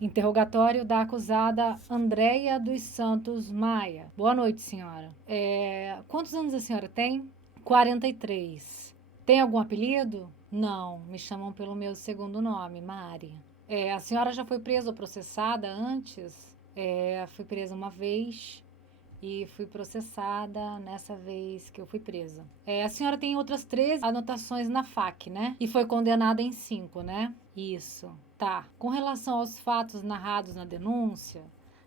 Interrogatório da acusada Andréia dos Santos Maia. Boa noite, senhora. Quantos anos a senhora tem? 43. Tem algum apelido? Não, me chamam pelo meu segundo nome, Mari. A senhora já foi presa ou processada antes? Fui presa uma vez e fui processada nessa vez que eu fui presa. A senhora tem outras 13 anotações na FAQ, né? E foi condenada em 5, né? Isso. Tá. Com relação aos fatos narrados na denúncia,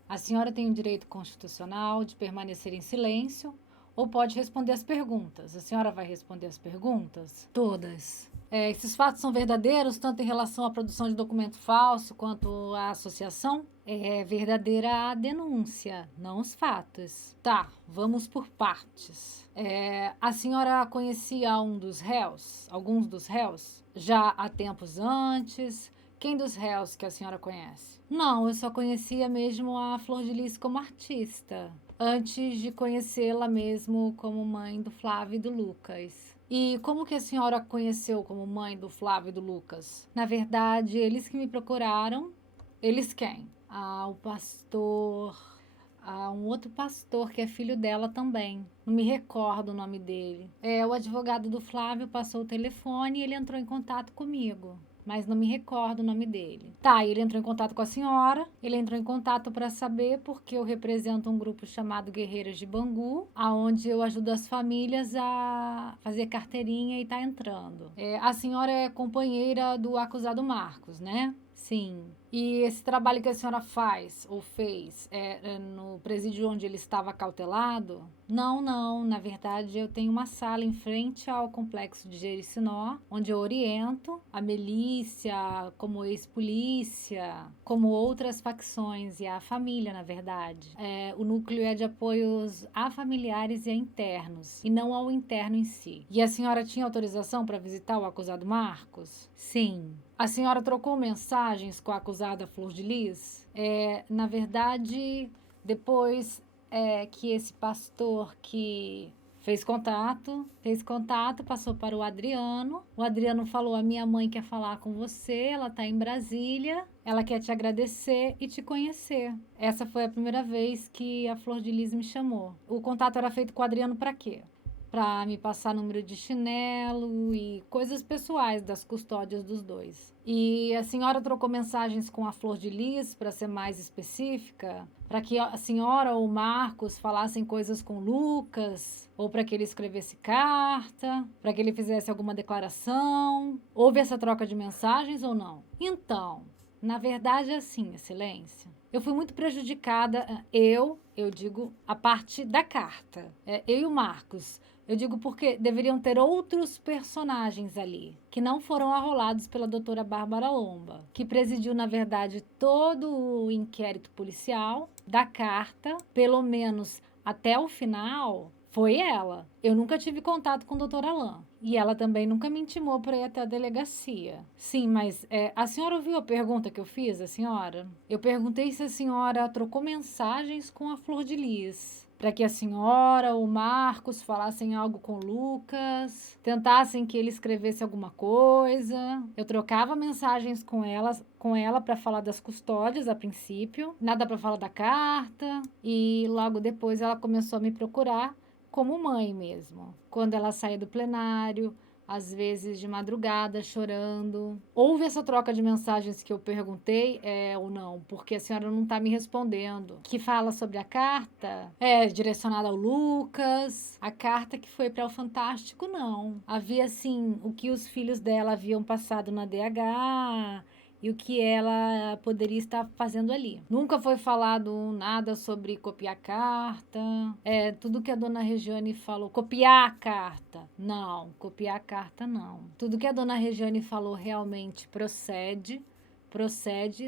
a senhora tem o direito constitucional de permanecer em silêncio ou pode responder as perguntas. A senhora vai responder as perguntas? Todas. Esses fatos são verdadeiros, tanto em relação à produção de documento falso quanto à associação? É verdadeira a denúncia, não os fatos. Tá, vamos por partes. A senhora conhecia alguns dos réus? Já há tempos antes? Quem dos réus que a senhora conhece? Não, eu só conhecia mesmo a Flor de Lis como artista, antes de conhecê-la mesmo como mãe do Flávio e do Lucas. E como que a senhora conheceu como mãe do Flávio e do Lucas? Na verdade, eles que me procuraram. Eles quem? O pastor... um outro pastor que é filho dela também. Não me recordo o nome dele. O advogado do Flávio passou o telefone e ele entrou em contato comigo, mas não me recordo o nome dele. Tá, ele entrou em contato com a senhora, ele entrou em contato para saber porque eu represento um grupo chamado Guerreiras de Bangu, aonde eu ajudo as famílias a fazer carteirinha e tá entrando. A senhora é companheira do acusado Marcos, né? Sim. E esse trabalho que a senhora faz ou fez no presídio onde ele estava cautelado? Não. Na verdade, eu tenho uma sala em frente ao complexo de Jericinó, onde eu oriento a milícia, como ex-polícia, como outras facções e a família, na verdade. O núcleo é de apoios a familiares e a internos, e não ao interno em si. E a senhora tinha autorização para visitar o acusado Marcos? Sim. A senhora trocou mensagens com a acusada Flor de Lis? Na verdade, depois que esse pastor que fez contato, passou para o Adriano. O Adriano falou: a minha mãe quer falar com você, ela está em Brasília, ela quer te agradecer e te conhecer. Essa foi a primeira vez que a Flor de Lis me chamou. O contato era feito com o Adriano para quê? Para me passar número de chinelo e coisas pessoais das custódias dos dois. E a senhora trocou mensagens com a Flor de Lis, para ser mais específica, para que a senhora ou o Marcos falassem coisas com o Lucas, ou para que ele escrevesse carta, para que ele fizesse alguma declaração. Houve essa troca de mensagens ou não? Então, na verdade é assim, Excelência. Eu fui muito prejudicada, eu digo a parte da carta, eu e o Marcos. Eu digo porque deveriam ter outros personagens ali, que não foram arrolados pela doutora Bárbara Lomba, que presidiu, na verdade, todo o inquérito policial da carta, pelo menos até o final, foi ela. Eu nunca tive contato com o doutor Alain. E ela também nunca me intimou para ir até a delegacia. Sim, mas a senhora ouviu a pergunta que eu fiz, a senhora? Eu perguntei se a senhora trocou mensagens com a Flor de Lis, para que a senhora ou o Marcos falassem algo com o Lucas, tentassem que ele escrevesse alguma coisa. Eu trocava mensagens com ela para falar das custódias a princípio, nada para falar da carta, e logo depois ela começou a me procurar como mãe mesmo. Quando ela saía do plenário, às vezes de madrugada, chorando. Houve essa troca de mensagens que eu perguntei, ou não, porque a senhora não está me respondendo. Que fala sobre a carta, direcionada ao Lucas. A carta que foi para o Fantástico, não. Havia, sim, o que os filhos dela haviam passado na DH e o que ela poderia estar fazendo ali. Nunca foi falado nada sobre copiar carta. Tudo que a dona Regiane falou, copiar a carta. Não, copiar a carta não. Tudo que a dona Regiane falou realmente procede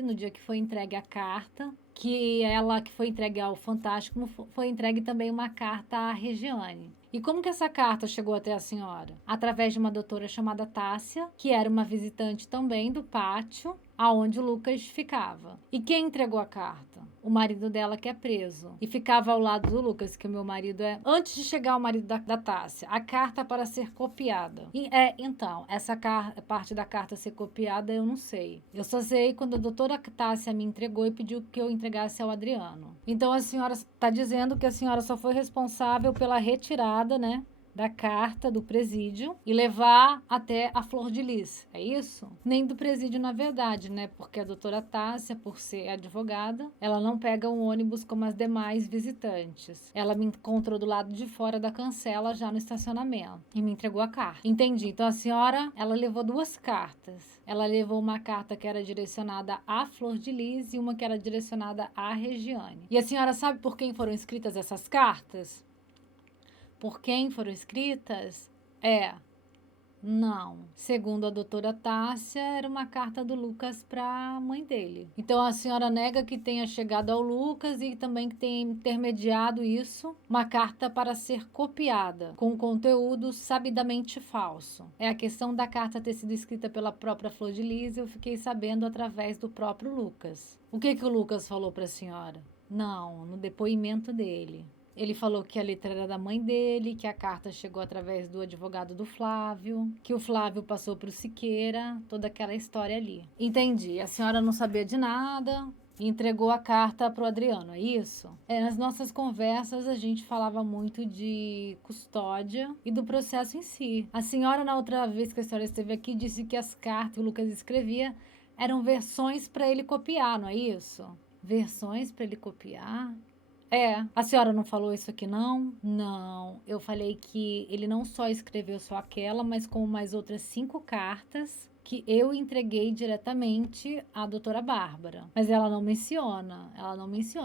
no dia que foi entregue a carta, que foi entregue ao Fantástico, foi entregue também uma carta à Regiane. E como que essa carta chegou até a senhora? Através de uma doutora chamada Tássia, que era uma visitante também do pátio. aonde o Lucas ficava. E quem entregou a carta? O marido dela, que é preso. E ficava ao lado do Lucas, que o meu marido é... Antes de chegar o marido da Tássia, a carta para ser copiada. Então, essa parte da carta ser copiada, eu não sei. Eu só sei quando a doutora Tássia me entregou e pediu que eu entregasse ao Adriano. Então, a senhora está dizendo que a senhora só foi responsável pela retirada, né, da carta do presídio e levar até a Flor de Lis, é isso? Nem do presídio, na verdade, né? Porque a doutora Tássia, por ser advogada, ela não pega um ônibus como as demais visitantes. Ela me encontrou do lado de fora da cancela, já no estacionamento, e me entregou a carta. Entendi. Então a senhora, ela levou 2 cartas. Ela levou uma carta que era direcionada à Flor de Lis e uma que era direcionada à Regiane. E a senhora sabe por quem foram escritas essas cartas? Por quem foram escritas? Não. Segundo a doutora Tássia, era uma carta do Lucas para a mãe dele. Então a senhora nega que tenha chegado ao Lucas e também que tenha intermediado isso, uma carta para ser copiada, com conteúdo sabidamente falso. É a questão da carta ter sido escrita pela própria Flor de Lis, eu fiquei sabendo através do próprio Lucas. O que o Lucas falou para a senhora? Não, no depoimento dele. Ele falou que a letra era da mãe dele, que a carta chegou através do advogado do Flávio, que o Flávio passou para o Siqueira, toda aquela história ali. Entendi. A senhora não sabia de nada e entregou a carta para o Adriano, é isso? Nas nossas conversas a gente falava muito de custódia e do processo em si. A senhora, na outra vez que a senhora esteve aqui, disse que as cartas que o Lucas escrevia eram versões para ele copiar, não é isso? Versões para ele copiar? A senhora não falou isso aqui, não? Não, eu falei que ele não só escreveu só aquela, mas com mais outras 5 cartas que eu entreguei diretamente à doutora Bárbara. Mas ela não menciona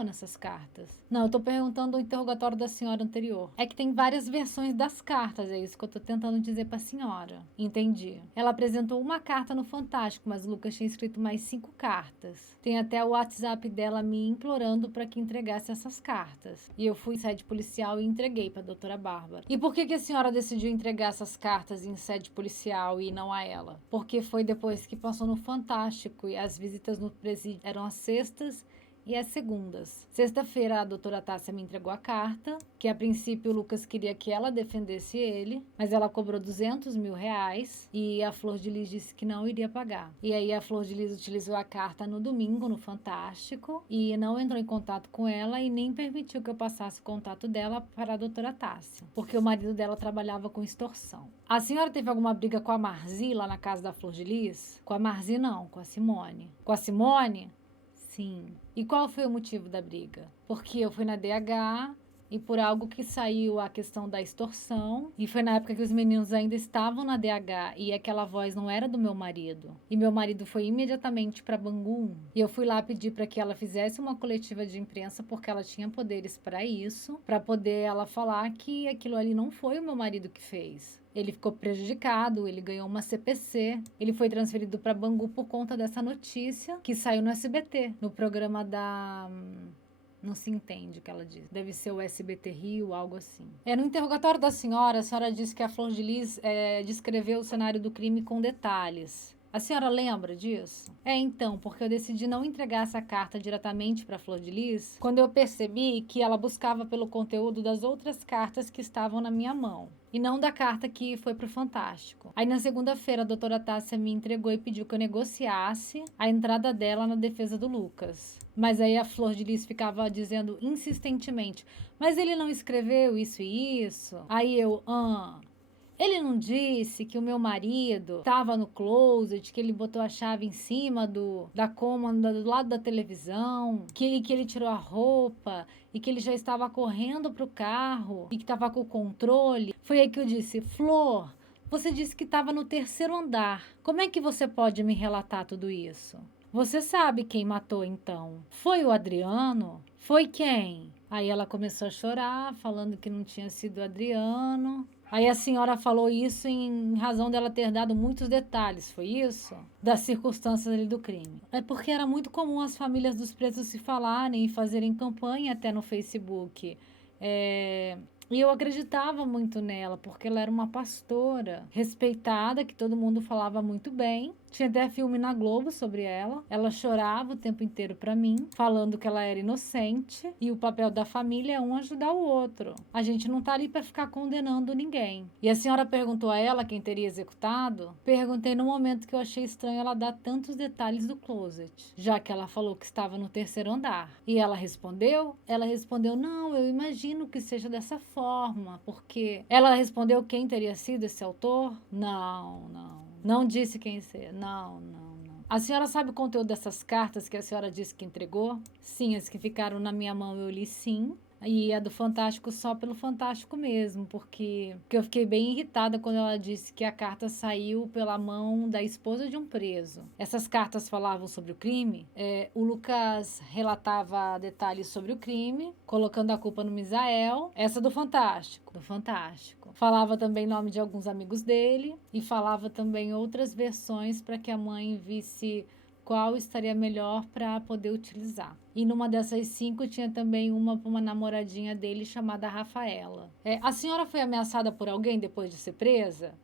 essas cartas. Não, eu tô perguntando o interrogatório da senhora anterior. É que tem várias versões das cartas, é isso que eu tô tentando dizer pra senhora. Entendi. Ela apresentou uma carta no Fantástico, mas o Lucas tinha escrito mais 5 cartas. Tem até o WhatsApp dela me implorando para que entregasse essas cartas. E eu fui em sede policial e entreguei pra doutora Bárbara. E por que a senhora decidiu entregar essas cartas em sede policial e não a ela? Porque foi depois que passou no Fantástico e as visitas no presídio eram às sextas e às segundas. Sexta-feira, a doutora Tássia me entregou a carta, que a princípio o Lucas queria que ela defendesse ele, mas ela cobrou R$200 mil e a Flor de Lis disse que não iria pagar. E aí a Flor de Lis utilizou a carta no domingo, no Fantástico, e não entrou em contato com ela e nem permitiu que eu passasse o contato dela para a doutora Tássia, porque o marido dela trabalhava com extorsão. A senhora teve alguma briga com a Marzi lá na casa da Flor de Lis? Com a Marzi não, com a Simone. Com a Simone? Sim. E qual foi o motivo da briga? Porque eu fui na DH e por algo que saiu a questão da extorsão, e foi na época que os meninos ainda estavam na DH e aquela voz não era do meu marido. E meu marido foi imediatamente para Bangu e eu fui lá pedir para que ela fizesse uma coletiva de imprensa porque ela tinha poderes para isso, para poder ela falar que aquilo ali não foi o meu marido que fez. Ele ficou prejudicado, ele ganhou uma CPC, ele foi transferido para Bangu por conta dessa notícia que saiu no SBT, no programa da... Não se entende o que ela diz. Deve ser o SBT Rio, algo assim. No interrogatório da senhora, a senhora disse que a Flor de Lis descreveu o cenário do crime com detalhes. A senhora lembra disso? Então, porque eu decidi não entregar essa carta diretamente para a Flor de Lis quando eu percebi que ela buscava pelo conteúdo das outras cartas que estavam na minha mão. E não da carta que foi pro Fantástico. Aí na segunda-feira a doutora Tássia me entregou e pediu que eu negociasse a entrada dela na defesa do Lucas. Mas aí a Flor de Lis ficava dizendo insistentemente, mas ele não escreveu isso e isso? Aí eu, ele não disse que o meu marido estava no closet, que ele botou a chave em cima da cômoda do lado da televisão, que ele tirou a roupa e que ele já estava correndo pro carro e que estava com o controle? Foi aí que eu disse, Flor, você disse que estava no 3º andar. Como é que você pode me relatar tudo isso? Você sabe quem matou então? Foi o Adriano? Foi quem? Aí ela começou a chorar, falando que não tinha sido o Adriano. Aí a senhora falou isso em razão dela ter dado muitos detalhes, foi isso? Das circunstâncias ali do crime. É porque era muito comum as famílias dos presos se falarem e fazerem campanha até no Facebook. E eu acreditava muito nela, porque ela era uma pastora respeitada, que todo mundo falava muito bem. Tinha até filme na Globo sobre ela. Ela chorava o tempo inteiro pra mim, falando que ela era inocente e o papel da família é um ajudar o outro. A gente não tá ali pra ficar condenando ninguém. E a senhora perguntou a ela quem teria executado? Perguntei no momento que eu achei estranho ela dar tantos detalhes do closet, já que ela falou que estava no terceiro andar. E ela respondeu? Ela respondeu, não, eu imagino que seja dessa forma, porque... Ela respondeu quem teria sido esse autor? Não, não. Não disse quem seria. Não, não, não. A senhora sabe o conteúdo dessas cartas que a senhora disse que entregou? Sim, as que ficaram na minha mão eu li sim. E a do Fantástico só pelo Fantástico mesmo, porque eu fiquei bem irritada quando ela disse que a carta saiu pela mão da esposa de um preso. Essas cartas falavam sobre o crime. O Lucas relatava detalhes sobre o crime, colocando a culpa no Misael. Essa do Fantástico. Do Fantástico. Falava também nome de alguns amigos dele e falava também outras versões para que a mãe visse qual estaria melhor para poder utilizar. E numa dessas 5 tinha também uma para uma namoradinha dele chamada Rafaela. A senhora foi ameaçada por alguém depois de ser presa?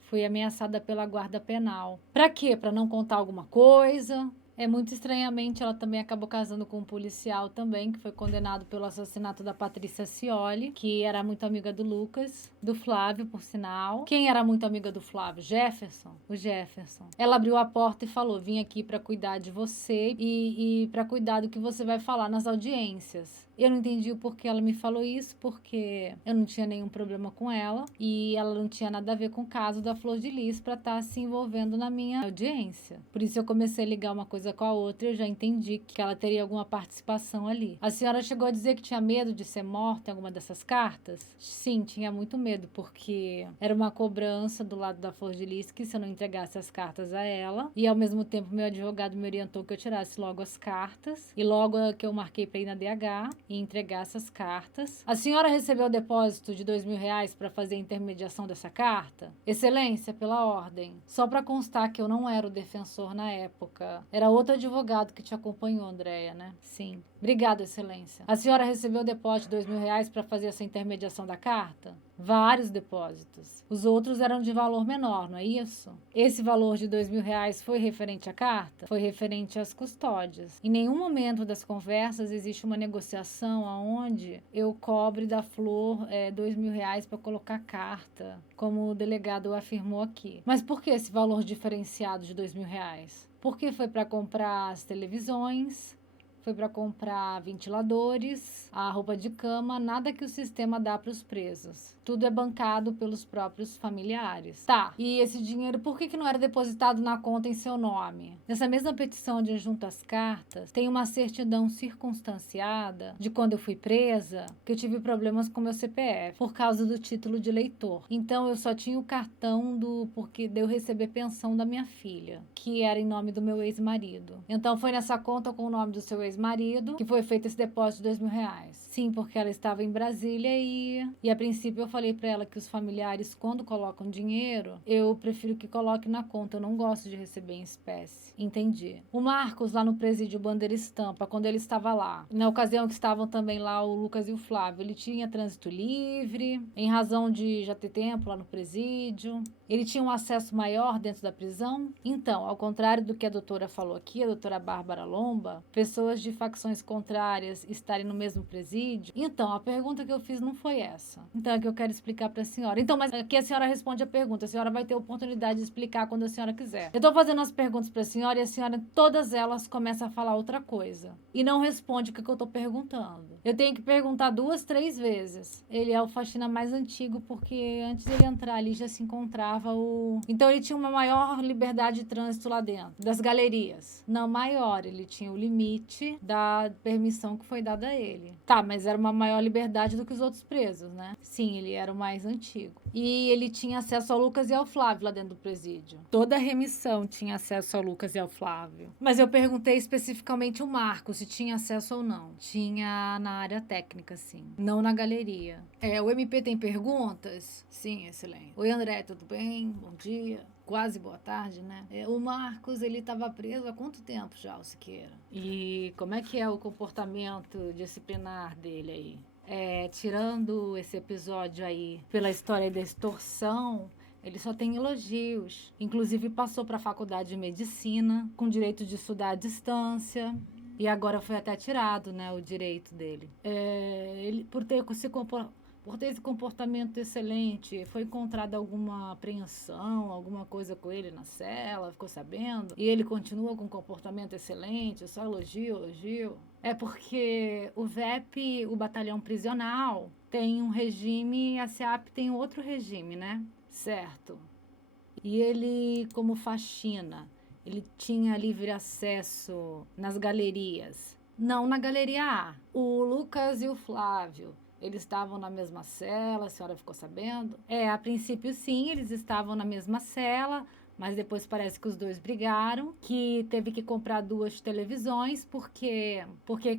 Fui ameaçada pela guarda penal. Para quê? Para não contar alguma coisa? Muito estranhamente, ela também acabou casando com um policial também, que foi condenado pelo assassinato da Patrícia Scioli, que era muito amiga do Lucas, do Flávio, por sinal. Quem era muito amiga do Flávio? Jefferson? O Jefferson. Ela abriu a porta e falou, vim aqui para cuidar de você e para cuidar do que você vai falar nas audiências. Eu não entendi o porquê ela me falou isso, porque eu não tinha nenhum problema com ela e ela não tinha nada a ver com o caso da Flor de Lis para estar se envolvendo na minha audiência. Por isso eu comecei a ligar uma coisa com a outra e eu já entendi que ela teria alguma participação ali. A senhora chegou a dizer que tinha medo de ser morta em alguma dessas cartas? Sim, tinha muito medo, porque era uma cobrança do lado da Flor de Lis que se eu não entregasse as cartas a ela, e ao mesmo tempo meu advogado me orientou que eu tirasse logo as cartas, e logo que eu marquei para ir na DH e entregar essas cartas. A senhora recebeu o depósito de R$2.000 para fazer a intermediação dessa carta? Excelência, pela ordem. Só para constar que eu não era o defensor na época. Era outro advogado que te acompanhou, Andréia, né? Sim. Obrigada, excelência. A senhora recebeu o depósito de R$2.000 para fazer essa intermediação da carta? Vários depósitos. Os outros eram de valor menor, não é isso? Esse valor de R$2.000 foi referente à carta? Foi referente às custódias. Em nenhum momento das conversas existe uma negociação aonde eu cobre da Flor R$2.000 para colocar carta, como o delegado afirmou aqui. Mas por que esse valor diferenciado de R$2.000? Porque foi para comprar as televisões, foi para comprar ventiladores, a roupa de cama, nada que o sistema dá para os presos. Tudo é bancado pelos próprios familiares. Tá, e esse dinheiro, por que não era depositado na conta em seu nome? Nessa mesma petição de junto às cartas, tem uma certidão circunstanciada de quando eu fui presa, que eu tive problemas com meu CPF, por causa do título de eleitor. Então, eu só tinha o cartão porque de eu receber pensão da minha filha, que era em nome do meu ex-marido. Então, foi nessa conta com o nome do seu ex-marido que foi feito esse depósito de R$2.000. Sim, porque ela estava em Brasília e a princípio eu falei para ela que os familiares, quando colocam dinheiro, eu prefiro que coloque na conta, eu não gosto de receber em espécie. Entendi. O Marcos, lá no presídio Bandeira Estampa, quando ele estava lá, na ocasião que estavam também lá o Lucas e o Flávio, ele tinha trânsito livre, em razão de já ter tempo lá no presídio. Ele tinha um acesso maior dentro da prisão? Então, ao contrário do que a doutora falou aqui, a doutora Bárbara Lomba, pessoas de facções contrárias estarem no mesmo presídio? Então, a pergunta que eu fiz não foi essa. Então, é que eu quero explicar para a senhora. Então, mas aqui a senhora responde a pergunta. A senhora vai ter oportunidade de explicar quando a senhora quiser. Eu tô fazendo as perguntas para a senhora e a senhora, todas elas, começa a falar outra coisa. E não responde o que eu tô perguntando. Eu tenho que perguntar 2, 3 vezes. Ele é o faxina mais antigo, porque antes de ele entrar ali já se encontrava Então, ele tinha uma maior liberdade de trânsito lá dentro, das galerias. Não maior, ele tinha o limite da permissão que foi dada a ele. Tá, mas era uma maior liberdade do que os outros presos, né? Sim, ele era o mais antigo. E ele tinha acesso ao Lucas e ao Flávio lá dentro do presídio. Toda a remissão tinha acesso ao Lucas e ao Flávio. Mas eu perguntei especificamente o Marcos se tinha acesso ou não. Tinha na área técnica, sim. Não na galeria. O MP tem perguntas? Sim, excelente. Oi, André, tudo bem? Bom dia. Quase boa tarde, né? O Marcos, ele estava preso há quanto tempo já, o Siqueira? E como é que é o comportamento disciplinar dele aí? Tirando esse episódio aí pela história da extorsão, Ele só tem elogios. Inclusive passou para a faculdade de medicina, com direito de estudar à distância. E agora foi até tirado, né, o direito dele. Ele, por ter esse comportamento excelente, foi encontrada alguma apreensão, alguma coisa com ele na cela, ficou sabendo? E ele continua com um comportamento excelente, só elogio, elogio. É porque o VEP, o batalhão prisional, tem um regime, a SEAP tem outro regime, né? Certo. E ele, como faxina, ele tinha livre acesso nas galerias. Não na galeria A. O Lucas e o Flávio, eles estavam na mesma cela, a senhora ficou sabendo? A princípio sim, eles estavam na mesma cela, mas depois parece que os dois brigaram, que teve que comprar 2 televisões porque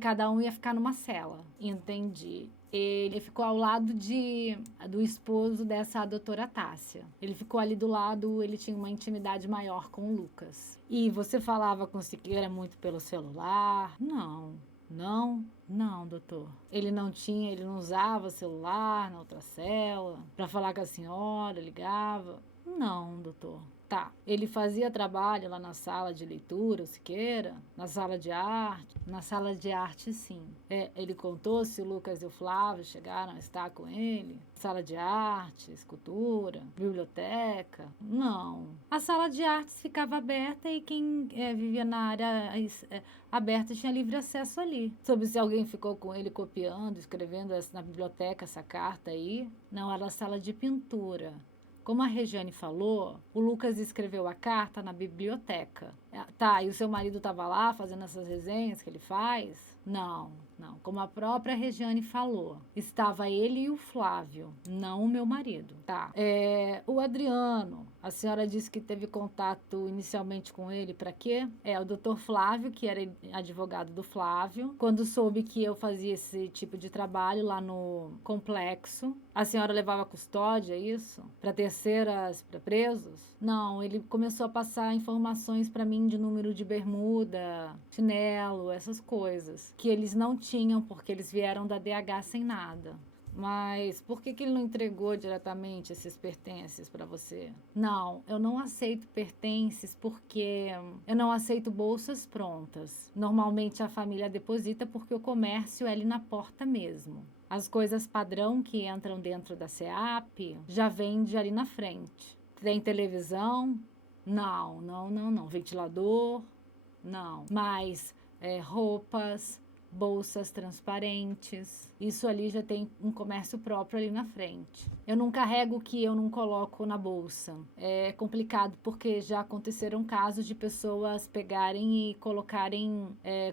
cada um ia ficar numa cela. Entendi. Ele ficou ao lado do esposo dessa doutora Tássia. Ele ficou ali do lado, ele tinha uma intimidade maior com o Lucas. E você falava com o Siqueira muito pelo celular? Não, doutor. Ele não usava celular na outra cela para falar com a senhora, ligava? Não, doutor. Tá. Ele fazia trabalho lá na sala de leitura, o Siqueira? Na sala de arte? Na sala de arte, sim. Ele contou se o Lucas e o Flávio chegaram a estar com ele? Sala de arte, escultura, biblioteca? Não. A sala de artes ficava aberta e quem vivia na área aberta tinha livre acesso ali. Sobre se alguém ficou com ele copiando, escrevendo na biblioteca essa carta aí? Não, era a sala de pintura. Como a Regiane falou, o Lucas escreveu a carta na biblioteca. Tá, e o seu marido estava lá fazendo essas resenhas que ele faz? Não. Como a própria Regiane falou, estava ele e o Flávio, não o meu marido. Tá. O Adriano, a senhora disse que teve contato inicialmente com ele para quê? O doutor Flávio, que era advogado do Flávio, quando soube que eu fazia esse tipo de trabalho lá no complexo, a senhora levava custódia, isso? Para terceiras, para presos? Não, ele começou a passar informações para mim de número de bermuda, chinelo, essas coisas, que eles não tinham porque eles vieram da DH sem nada. Mas por que ele não entregou diretamente esses pertences para você? Não, eu não aceito pertences porque eu não aceito bolsas prontas. Normalmente a família deposita porque o comércio é ali na porta mesmo. As coisas padrão que entram dentro da SEAP já vende ali na frente. Tem televisão? Não. Ventilador? Não. Mas roupas, bolsas transparentes, isso ali já tem um comércio próprio ali na frente. Eu não carrego o que eu não coloco na bolsa. É complicado porque já aconteceram casos de pessoas pegarem e colocarem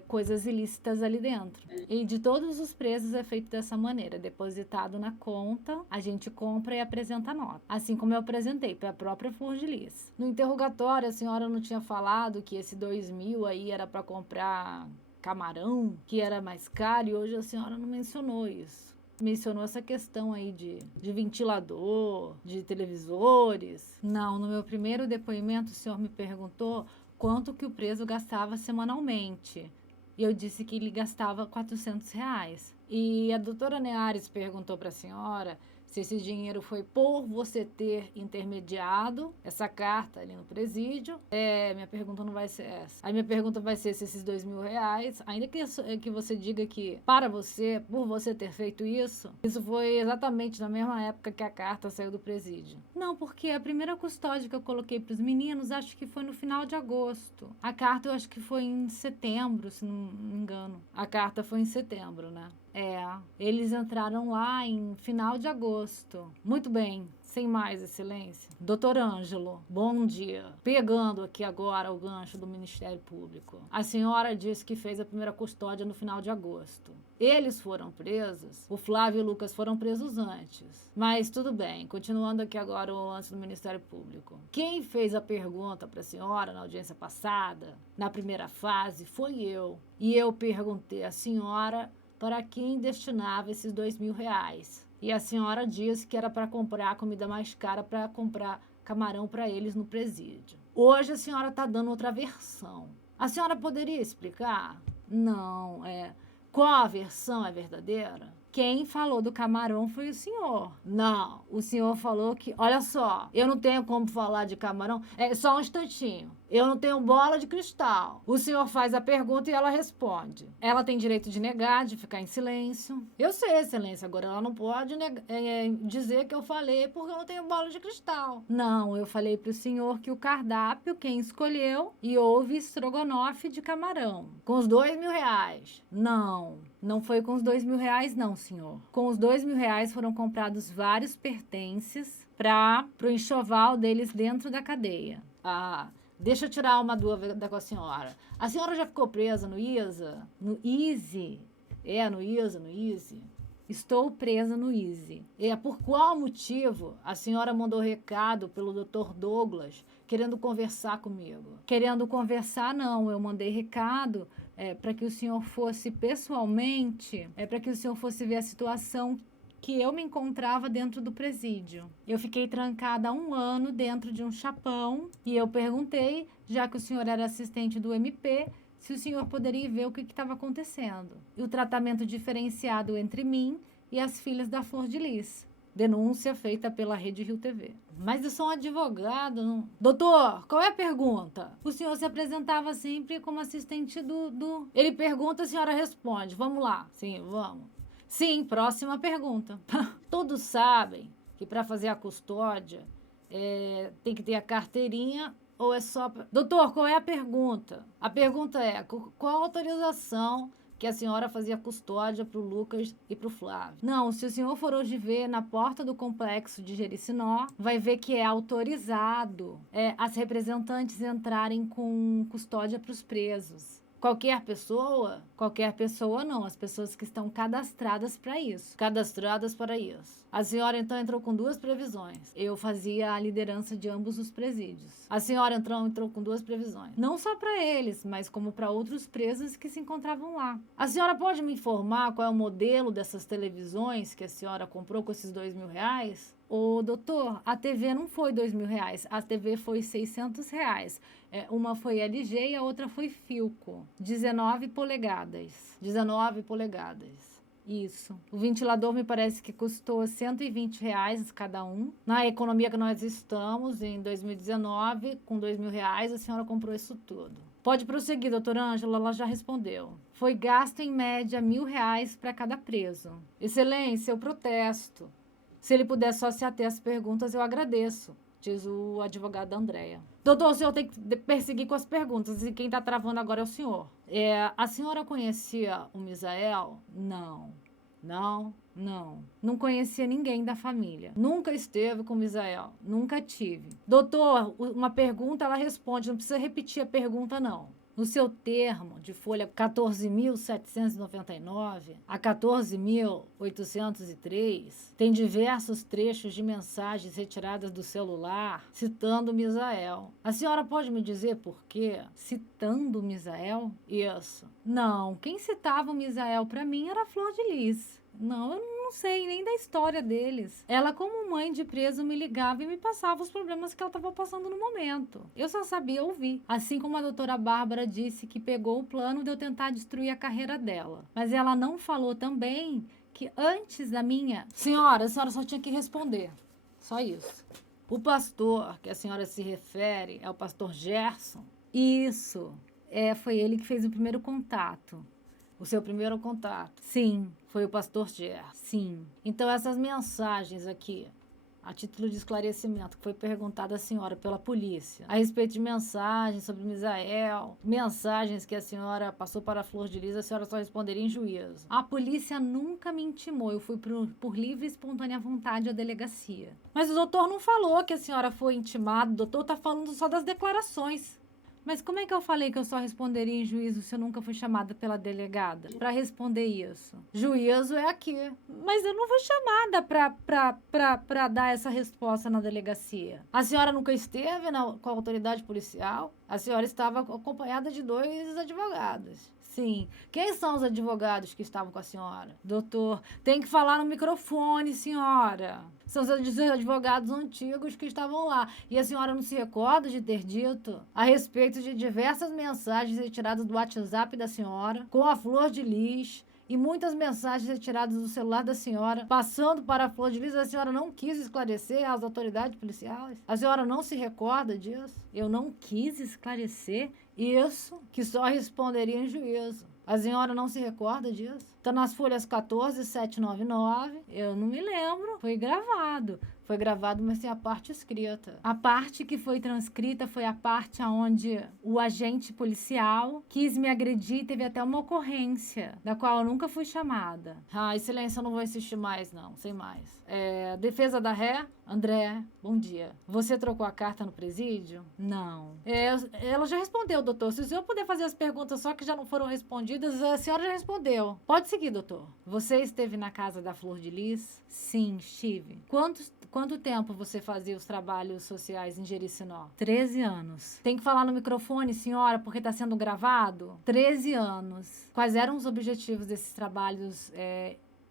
coisas ilícitas ali dentro. E de todos os presos é feito dessa maneira, depositado na conta, a gente compra e apresenta a nota. Assim como eu apresentei para a própria Flor de Lis. No interrogatório, a senhora não tinha falado que esse 2.000 aí era para comprar camarão, que era mais caro, e hoje a senhora não mencionou isso. Mencionou essa questão aí de ventilador, de televisores. Não, no meu primeiro depoimento o senhor me perguntou quanto que o preso gastava semanalmente. E eu disse que ele gastava R$ 400. E a doutora Neares perguntou para a senhora se esse dinheiro foi por você ter intermediado essa carta ali no presídio. Minha pergunta não vai ser essa. A minha pergunta vai ser se esses R$ 2.000, ainda que você diga que para você, por você ter feito isso foi exatamente na mesma época que a carta saiu do presídio. Não, porque a primeira custódia que eu coloquei para os meninos, acho que foi no final de agosto. A carta eu acho que foi em setembro, se não me engano. A carta foi em setembro, né? Eles entraram lá em final de agosto. Muito bem, sem mais, excelência. Doutor Ângelo, bom dia. Pegando aqui agora o gancho do Ministério Público. A senhora disse que fez a primeira custódia no final de agosto. Eles foram presos, o Flávio e o Lucas foram presos antes. Mas tudo bem, continuando aqui agora o lance do Ministério Público. Quem fez a pergunta para a senhora na audiência passada, na primeira fase, foi eu. E eu perguntei à senhora para quem destinava esses R$ 2.000. E a senhora disse que era para comprar comida mais cara, para comprar camarão para eles no presídio. Hoje a senhora está dando outra versão. A senhora poderia explicar? Não, qual a versão é verdadeira? Quem falou do camarão foi o senhor. Não, o senhor falou que, olha só, eu não tenho como falar de camarão. É só um instantinho. Eu não tenho bola de cristal. O senhor faz a pergunta e ela responde. Ela tem direito de negar, de ficar em silêncio. Eu sei, excelência, agora ela não pode dizer que eu falei porque eu não tenho bola de cristal. Não, eu falei pro senhor que o cardápio, quem escolheu, e houve estrogonofe de camarão. Com os R$2.000. Não foi com os R$2.000, não, senhor. Com os R$2.000 foram comprados vários pertences para o enxoval deles dentro da cadeia. Deixa eu tirar uma dúvida com a senhora. A senhora já ficou presa no ISA? No Easy? No ISA, no Easy. Estou presa no Easy. Por qual motivo a senhora mandou recado pelo Dr. Douglas querendo conversar comigo? Querendo conversar, não. Eu mandei recado para que o senhor fosse pessoalmente, para que o senhor fosse ver a situação que eu me encontrava dentro do presídio. Eu fiquei trancada há 1 ano dentro de um chapão e eu perguntei, já que o senhor era assistente do MP, se o senhor poderia ver o que estava acontecendo. E o tratamento diferenciado entre mim e as filhas da Flor de Lis. Denúncia feita pela Rede Rio TV. Mas eu sou um advogado, não... Doutor, qual é a pergunta? O senhor se apresentava sempre como assistente do... Ele pergunta, a senhora responde. Vamos lá. Sim, vamos. Sim, próxima pergunta. Todos sabem que para fazer a custódia tem que ter a carteirinha ou é só... Doutor, qual é a pergunta? A pergunta é, qual a autorização que a senhora fazia custódia para o Lucas e para o Flávio? Não, se o senhor for hoje ver na porta do complexo de Jericinó, vai ver que é autorizado as representantes entrarem com custódia para os presos. Qualquer pessoa? Qualquer pessoa não, as pessoas que estão cadastradas para isso. Cadastradas para isso. A senhora então entrou com 2 previsões. Eu fazia a liderança de ambos os presídios. A senhora entrou com 2 previsões. Não só para eles, mas como para outros presos que se encontravam lá. A senhora pode me informar qual é o modelo dessas televisões que a senhora comprou com esses R$2.000? Ô, doutor, a TV não foi R$2.000, a TV foi R$600. Uma foi LG e a outra foi Philco. 19 polegadas. 19 polegadas. Isso. O ventilador me parece que custou R$120 cada um. Na economia que nós estamos, em 2019, com R$2.000, a senhora comprou isso tudo. Pode prosseguir, doutora Ângela, ela já respondeu. Foi gasto em média R$1.000 para cada preso. Excelência, eu protesto. Se ele puder só se ater às perguntas, eu agradeço, diz o advogado da Andréia. Doutor, o senhor tem que perseguir com as perguntas, e quem está travando agora é o senhor. A senhora conhecia o Misael? Não. Não conhecia ninguém da família. Nunca esteve com o Misael. Nunca tive. Doutor, uma pergunta, ela responde. Não precisa repetir a pergunta, não. No seu termo de folha 14.799 a 14.803, tem diversos trechos de mensagens retiradas do celular citando o Misael. A senhora pode me dizer por quê? Citando o Misael? Isso. Não, quem citava o Misael para mim era a Flor de Lis. Não, eu não sei nem da história deles. Ela, como mãe de preso, me ligava e me passava os problemas que ela estava passando no momento. Eu só sabia ouvir. Assim como a doutora Bárbara disse que pegou o plano de eu tentar destruir a carreira dela. Mas ela não falou também que antes da minha... Senhora, a senhora só tinha que responder. Só isso. O pastor que a senhora se refere é o pastor Gerson? Isso. Foi ele que fez o primeiro contato. O seu primeiro contato? Sim, foi o pastor Gerson. Sim. Então, essas mensagens aqui, a título de esclarecimento, que foi perguntada à senhora pela polícia, a respeito de mensagens sobre Misael, mensagens que a senhora passou para a Flor de Lis, a senhora só responderia em juízo. A polícia nunca me intimou, eu fui por livre e espontânea vontade à delegacia. Mas o doutor não falou que a senhora foi intimada, o doutor está falando só das declarações. Mas como é que eu falei que eu só responderia em juízo se eu nunca fui chamada pela delegada para responder isso? Juízo é aqui. Mas eu não fui chamada para dar essa resposta na delegacia. A senhora nunca esteve com a autoridade policial? A senhora estava acompanhada de 2 advogados. Sim. Quem são os advogados que estavam com a senhora? Doutor, tem que falar no microfone, senhora. São os advogados antigos que estavam lá. E a senhora não se recorda de ter dito a respeito de diversas mensagens retiradas do WhatsApp da senhora com a Flor de Lis e muitas mensagens retiradas do celular da senhora, passando para a Flor de Lis. A senhora não quis esclarecer às autoridades policiais? A senhora não se recorda disso? Eu não quis esclarecer isso, que só responderia em juízo. A senhora não se recorda disso? Está nas folhas 14799. Eu não me lembro. Foi gravado. Foi gravado, mas tem a parte escrita. A parte que foi transcrita foi a parte onde o agente policial quis me agredir e teve até uma ocorrência, da qual eu nunca fui chamada. Excelência, eu não vou insistir mais, não. Sem mais. Defesa da ré. André, bom dia. Você trocou a carta no presídio? Não. Ela já respondeu, doutor. Se o senhor puder fazer as perguntas só que já não foram respondidas, a senhora já respondeu. Pode seguir, doutor. Você esteve na casa da Flor de Lis? Sim, estive. Quanto tempo você fazia os trabalhos sociais em Jericinó? 13 anos. Tem que falar no microfone, senhora, porque está sendo gravado? 13 anos. Quais eram os objetivos desses trabalhos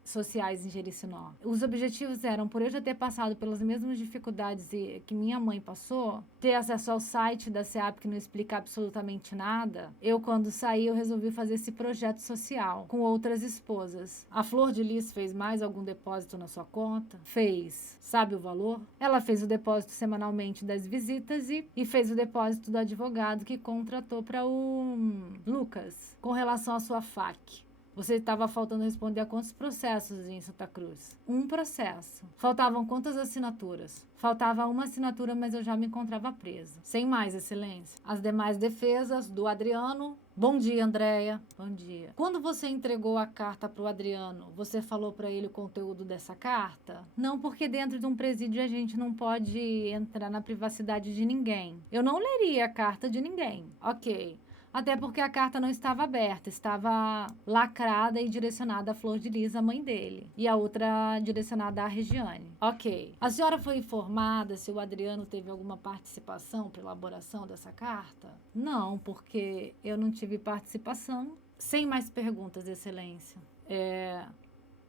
sociais em Jericinó? Os objetivos eram, por eu já ter passado pelas mesmas dificuldades que minha mãe passou, ter acesso ao site da SEAP que não explica absolutamente nada. Eu, quando saí, eu resolvi fazer esse projeto social com outras esposas. A Flor de Lis fez mais algum depósito na sua conta? Fez. Sabe o valor? Ela fez o depósito semanalmente das visitas e fez o depósito do advogado que contratou para o Lucas, com relação à sua FAQ. Você estava faltando responder a quantos processos em Santa Cruz? Um processo. Faltavam quantas assinaturas? Faltava uma assinatura, mas eu já me encontrava presa. Sem mais, excelência. As demais defesas do Adriano. Bom dia, Andréia. Bom dia. Quando você entregou a carta para o Adriano, você falou para ele o conteúdo dessa carta? Não, porque dentro de um presídio a gente não pode entrar na privacidade de ninguém. Eu não leria a carta de ninguém. Ok. Até porque a carta não estava aberta, estava lacrada e direcionada à Flor de Lis, a mãe dele, e a outra direcionada à Regiane. Ok. A senhora foi informada se o Adriano teve alguma participação para a elaboração dessa carta? Não, porque eu não tive participação. Sem mais perguntas, excelência.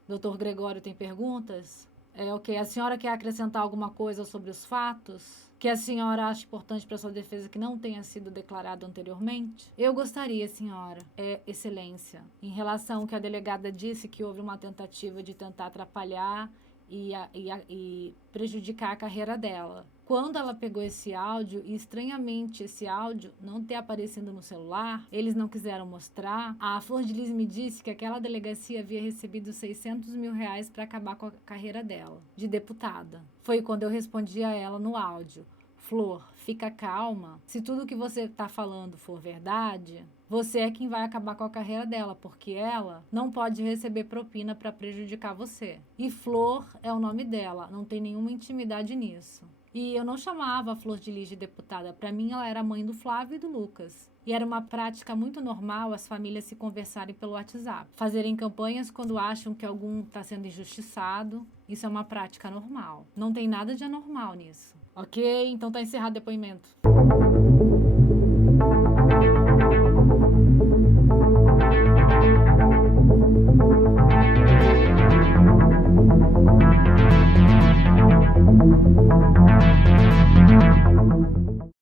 Doutor Gregório tem perguntas? Ok. A senhora quer acrescentar alguma coisa sobre os fatos que a senhora acha importante para sua defesa que não tenha sido declarado anteriormente? Eu gostaria, senhora, excelência, em relação ao que a delegada disse, que houve uma tentativa de tentar atrapalhar e prejudicar a carreira dela. Quando ela pegou esse áudio, e estranhamente esse áudio não ter aparecido no celular, eles não quiseram mostrar, a Flor de Lis me disse que aquela delegacia havia recebido 600 mil reais para acabar com a carreira dela, de deputada. Foi quando eu respondi a ela no áudio: Flor, fica calma, se tudo que você está falando for verdade, você é quem vai acabar com a carreira dela, porque ela não pode receber propina para prejudicar você. E Flor é o nome dela, não tem nenhuma intimidade nisso. E eu não chamava a Flor de Lis de deputada. Para mim, ela era mãe do Flávio e do Lucas. E era uma prática muito normal as famílias se conversarem pelo WhatsApp. Fazerem campanhas quando acham que algum está sendo injustiçado. Isso é uma prática normal. Não tem nada de anormal nisso. Ok? Então tá encerrado o depoimento.